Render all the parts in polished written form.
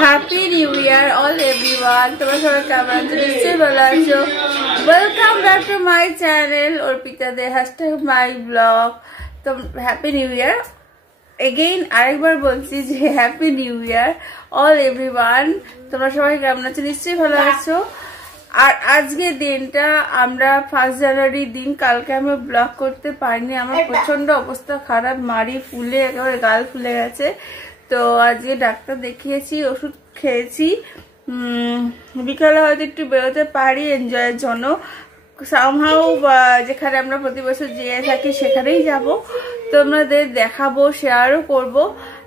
Happy new year all everyone. তোমরা সবাই কেমন আছো? নিশ্চয়ই ভালো আছো। Welcome back to my channel Arpita De #my blog. তো হ্যাপি নিউ ইয়ার এগেইন, আরেকবার বলছি যে happy new year all everyone. তোমরা সবাই কেমন আছো? নিশ্চয়ই ভালো আছো। আর আজকে দিনটা আমরা 1 জানুয়ারি দিন, কালকে আমি ব্লগ করতে পারিনি, আমার প্রচন্ড অবস্থা খারাপ, মাড়ি ফুলে একেবারে গাল ফুলে গেছে। তো আজকে ডাক্তার দেখিয়েছি, ওষুধ খেয়েছি। বিকালে হয়তো একটু বেরোতে পারি এনজয়ের জন্য, সামহাও যেখানে আমরা প্রতি বছর যেয়ে থাকি সেখানেই যাব, তোমাদের দেখাবো, শেয়ারও করব।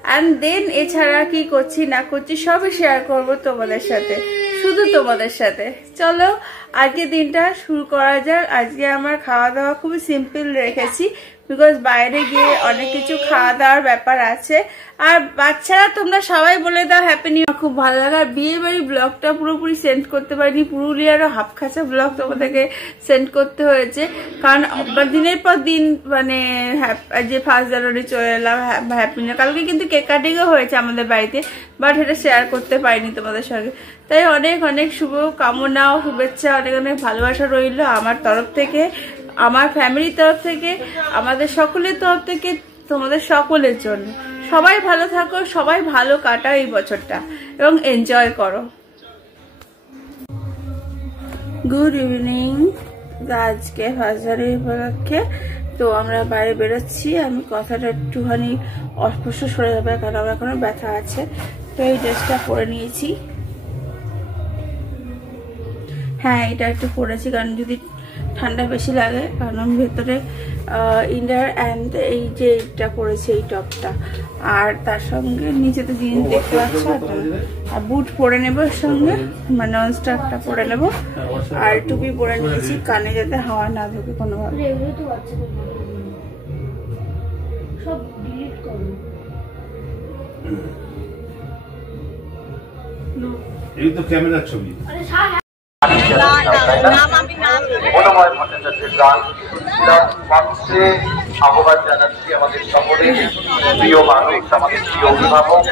অ্যান্ড দেন এছাড়া কি করছি না করছি সবই শেয়ার করব তোমাদের সাথে, শুধু তোমাদের সাথে। চলো আজকে দিনটা শুরু করা যাক। আজকে আমার খাওয়া দাওয়া খুবই সিম্পল রেখেছি, বিকজ বাইরে গিয়ে অনেক কিছু খাওয়া দাওয়ার ব্যাপার আছে। আর বাচ্চারা তোমরা সবাই বলে দাও হ্যাপি নিউ ইয়ার, খুব ভালো লাগে। আর বিয়ে বাড়ির ব্লগটা পুরোপুরি সেন্ড করতে পারিনি, পুরুলিয়ারও হাফ খাঁচা ব্লগ তোমাদেরকে সেন্ড করতে হয়েছে, কারণ দিনের পর দিন মানে যে 1 জানুয়ারি চলে এলাম হ্যাপি নিউ ইয়ার। কালকে কিন্তু কেক কাটিংও হয়েছে আমাদের বাড়িতে, বাট এটা শেয়ার করতে পারিনি তোমাদের সঙ্গে। তাই অনেক অনেক শুভ কামনা ও শুভেচ্ছা, অনেক অনেক ভালোবাসা রইল আমার তরফ থেকে, আমার ফ্যামিলির তরফ থেকে, আমাদের সকলের তরফ থেকে, তোমাদের সকলের জন্য। সবাই ভালো থাকো, সবাই ভালো কাটাও এই বছরটা এবং এনজয় করো। Good evening. আজকে 1 জানুয়ারি উপলক্ষে তো আমরা বাইরে বেরোচ্ছি। আমি কথাটা একটুখানি অস্পষ্ট সরে যাবে, কারণ আমার এখনো ব্যথা আছে। তো এই ড্রেসটা পরে নিয়েছি। হ্যাঁ, এটা একটু পরেছি কারণ যদি ঠান্ডা বেশি লাগে, কারণ আমি ভেতরে ইনার অ্যান্ড এই যে এটা পরেছি, এই টপটা, আর তার সঙ্গে নিচে তো জিন্স দেখতে পাচ্ছ, আর বুট পরে নেবো এর সঙ্গে, মানে নন স্টারটা পরে নেবো, আর টুপি পরে নিয়েছি কানে যাতে হাওয়া না ঢোকে কোনোভাবে। এই তো ক্যামেরার ছবি। মনোময় ভট্টাচার্যের গান মঞ্চে আহ্বান জানাচ্ছি আমাদের সকলের প্রিয় মানুষ, আমাদের প্রিয় অভিভাবক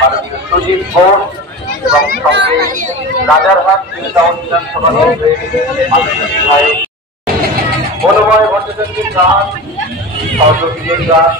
মাননীয় সুজিত ঘোষ এবং সঙ্গে রাজারহাট বিধানসভা মনোময় ভট্টাচার্যের গান, সহযোগীদের গান,